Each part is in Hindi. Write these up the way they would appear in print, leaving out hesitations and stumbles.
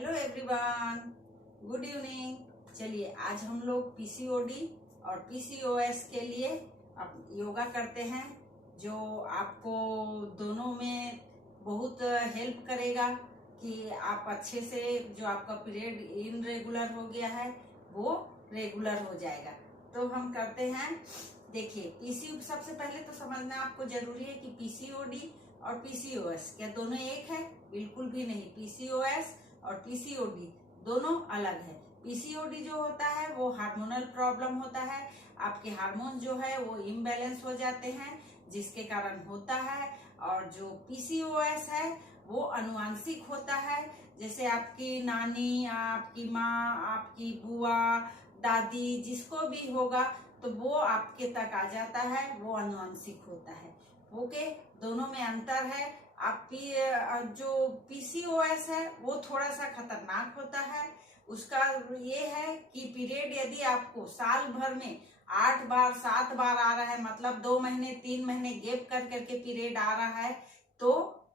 Hello everyone, good evening. चलिए आज हम लोग पीसीओडी और पीसीओएस के लिए अब योगा करते हैं, जो आपको दोनों में बहुत हेल्प करेगा कि आप अच्छे से जो आपका पीरियड इनरेगुलर हो गया है वो रेगुलर हो जाएगा। तो हम करते हैं। देखिए, पीसी सबसे पहले तो समझना आपको जरूरी है कि पीसीओडी और पीसीओएस क्या दोनों एक है? बिल्कुल भी नहीं। पीसीओएस और पीसीओडी दोनों अलग है। पीसीओडी जो होता है वो हार्मोनल प्रॉब्लम होता है, आपके हार्मोन जो है वो इम्बैलेंस हो जाते हैं जिसके कारण होता है। और जो पीसीओएस है वो अनुवांशिक होता है, जैसे आपकी नानी, आपकी माँ, आपकी बुआ, दादी, जिसको भी होगा तो वो आपके तक आ जाता है, वो अनुवांशिक होता है। ओके, दोनों में अंतर है। आप जो पीसीओएस है वो थोड़ा सा खतरनाक होता है। उसका ये है कि पीरियड यदि आपको साल भर में 8 बार 7 बार आ रहा है, मतलब 2 महीने 3 महीने गैप कर करके पीरियड आ रहा है, तो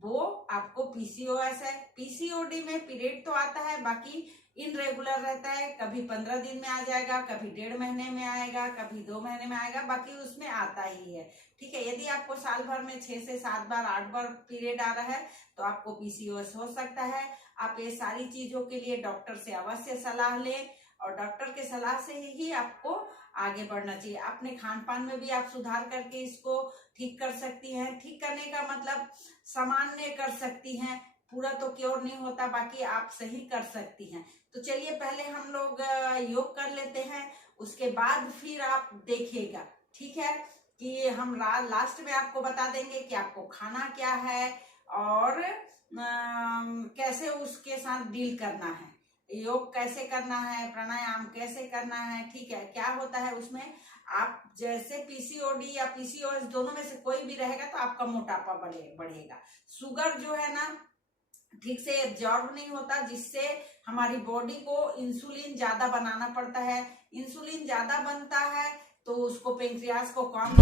वो आपको पीसीओएस है। पीसीओडी में पीरियड तो आता है, बाकी इनरेगुलर रहता है। कभी 15 दिन में आ जाएगा, कभी 1.5 महीने में आएगा, कभी 2 महीने में आएगा, बाकी उसमें आता ही है। ठीक है, यदि आपको साल भर में 6 से 7 बार 8 बार पीरियड आ रहा है तो आपको पीसीओएस हो सकता है। आप ये सारी चीजों के लिए डॉक्टर से अवश्य सलाह लें और डॉक्टर के सलाह से ही आपको आगे बढ़ना चाहिए। अपने खान पान में भी आप सुधार करके इसको ठीक कर सकती हैं। ठीक करने का मतलब सामान्य कर सकती हैं, पूरा तो क्योर नहीं होता, बाकी आप सही कर सकती हैं। तो चलिए पहले हम लोग योग कर लेते हैं, उसके बाद फिर आप देखिएगा। ठीक है, कि हम लास्ट में आपको बता देंगे कि आपको खाना क्या है और कैसे उसके साथ डील करना है, योग कैसे करना है, प्राणायाम कैसे करना है। ठीक है, क्या होता है उसमें, आप जैसे पीसीओडी या पीसीओएस दोनों में से कोई भी रहेगा तो आपका मोटापा बढ़ेगा। शुगर जो है ना ठीक से एब्जॉर्ब नहीं होता, जिससे हमारी बॉडी को इंसुलिन ज्यादा बनाना पड़ता है। इंसुलिन ज्यादा बनता है तो उसको पेंक्रियास को काम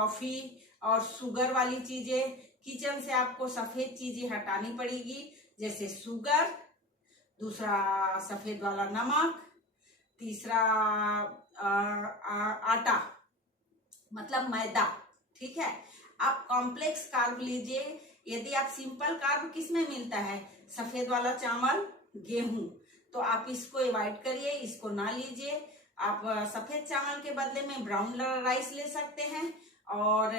कॉफी और शुगर वाली चीजें, किचन से आपको सफेद चीजें हटानी पड़ेगी, जैसे शुगर, दूसरा सफेद वाला नमक, तीसरा आटा मतलब मैदा। ठीक है, आप कॉम्प्लेक्स कार्ब लीजिए। यदि आप सिंपल कार्ब किस में मिलता है, सफेद वाला चावल, गेहूं, तो आप इसको अवॉइड करिए, इसको ना लीजिए। आप सफेद चावल के बदले में ब्राउन राइस ले सकते हैं, और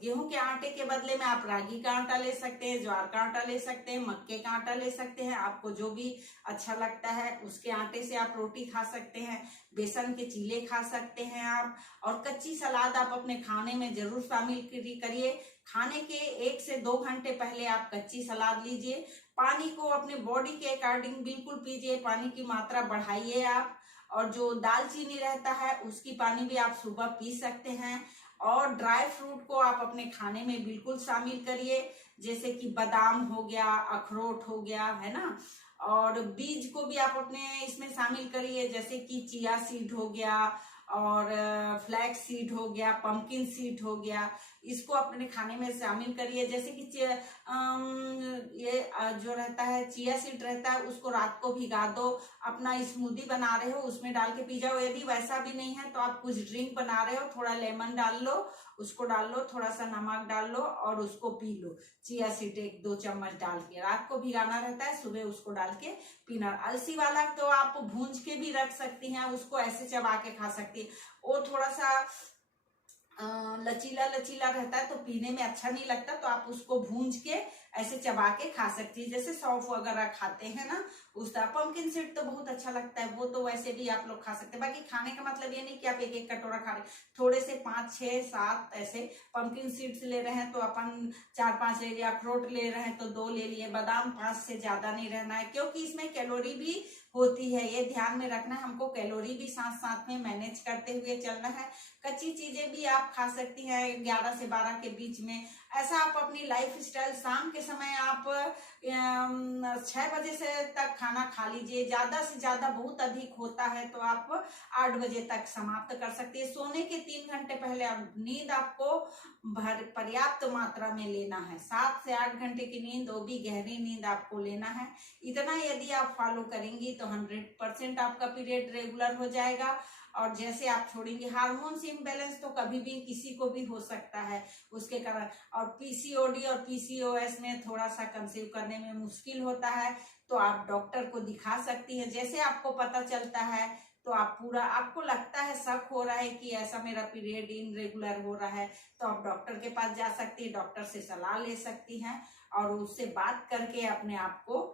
गेहूं के आटे के बदले में आप रागी का आटा ले सकते हैं, ज्वार का आटा ले सकते हैं, मक्के का आटा ले सकते हैं। आपको जो भी अच्छा लगता है उसके आटे से आप रोटी खा सकते हैं, बेसन के चीले खा सकते हैं आप। और कच्ची सलाद आप अपने खाने में जरूर शामिल करिए। खाने के 1 से 2 घंटे पहले आप कच्ची सलाद लीजिए। पानी को अपने बॉडी के अकॉर्डिंग बिल्कुल पीजिए, पानी की मात्रा बढ़ाइए आप। और जो दालचीनी रहता है उसकी पानी भी आप सुबह पी सकते हैं। और ड्राई फ्रूट को आप अपने खाने में बिल्कुल शामिल करिए, जैसे कि बादाम हो गया, अखरोट हो गया, है ना। और बीज को भी आप अपने इसमें शामिल करिए, जैसे कि चिया सीड हो गया, और फ्लैक्स सीड हो गया, पंपकिन सीड हो गया। इसको अपने खाने में शामिल करिए। जैसे कि ये जो रहता है चिया सीड रहता है, उसको रात को भिगा दो, अपना स्मूदी बना रहे हो उसमें डाल के पी जाओ। यदि वैसा भी नहीं है तो आप कुछ ड्रिंक बना रहे हो, थोड़ा लेमन डाल लो, उसको डाल लो, थोड़ा सा नमक डाल लो और उसको पी लो। चिया सीड 1-2 चम्मच डाल के रात को भिगाना रहता है, सुबह उसको डाल के पीना। अलसी वाला तो आप भूंज के भी रख सकती हैं, उसको ऐसे चबा के खा सकती है। वो थोड़ा सा लचीला लचीला रहता है तो पीने में अच्छा नहीं लगता, तो आप उसको भूंज के ऐसे चबा के खा सकती है, जैसे सौंफ वगैरह खाते हैं ना उस तरह। पंपकिन सीड तो बहुत अच्छा लगता है, वो तो वैसे भी आप लोग खा सकते हैं। बाकी खाने का मतलब ये नहीं कि आप 1-1 कटोरा खा रहे, थोड़े से 5, 6, 7 ऐसे पंपकिन सीड्स ले रहे हैं तो अपन 4-5 ले लिया, अखरोट ले रहे हैं तो 2 ले लिए, बादाम 5 से ज्यादा नहीं रहना है, क्योंकि इसमें कैलोरी भी होती है, ये ध्यान में रखना है हमको। कैलोरी भी साथ साथ में मैनेज करते हुए चलना है। कच्ची चीजें भी आप खा सकती हैं 11 से 12 के बीच में। ऐसा आप अपनी लाइफ स्टाइल, शाम के समय आप 6 बजे से तक खाना खा लीजिए, ज्यादा से ज्यादा, बहुत अधिक होता है तो आप 8 बजे तक समाप्त कर सकते हैं। सोने के 3 घंटे पहले नींद आपको पर्याप्त मात्रा में लेना है, 7 से 8 घंटे की नींद, वो भी गहरी नींद आपको लेना है। इतना यदि आप फॉलो करेंगी तो 100% आपका पीरियड रेगुलर हो जाएगा। और जैसे आप छोड़ेंगे, हार्मोन्स इम्बैलेंस तो कभी भी किसी को भी हो सकता है उसके कारण। और पीसीओडी और पीसीओएस में थोड़ा सा कंसीव करने में मुश्किल होता है, तो आप डॉक्टर को दिखा सकती हैं। जैसे आपको पता चलता है तो आप पूरा, आपको लगता है, शक हो रहा है कि ऐसा मेरा पीरियड इनरेगुलर हो रहा है, तो आप डॉक्टर के पास जा सकती है, डॉक्टर से सलाह ले सकती हैं और उससे बात करके अपने आप को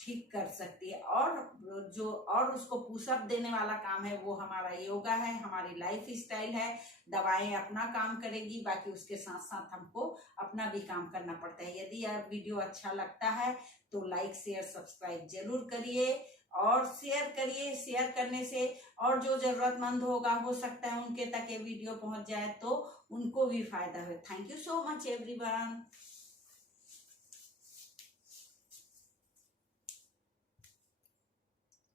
ठीक कर सकती है। और उसको पुशअप देने वाला काम है वो हमारा योगा है, हमारी लाइफ स्टाइल है। दवाएं अपना काम करेगी, बाकी उसके साथ साथ हमको अपना भी काम करना पड़ता है। यदि यह वीडियो अच्छा लगता है तो लाइक, शेयर, सब्सक्राइब जरूर करिए और शेयर करिए। शेयर करने से और जो जरूरतमंद होगा, हो सकता है उनके तक ये वीडियो पहुंच जाए तो उनको भी फायदा हो। Thank you so much everyone.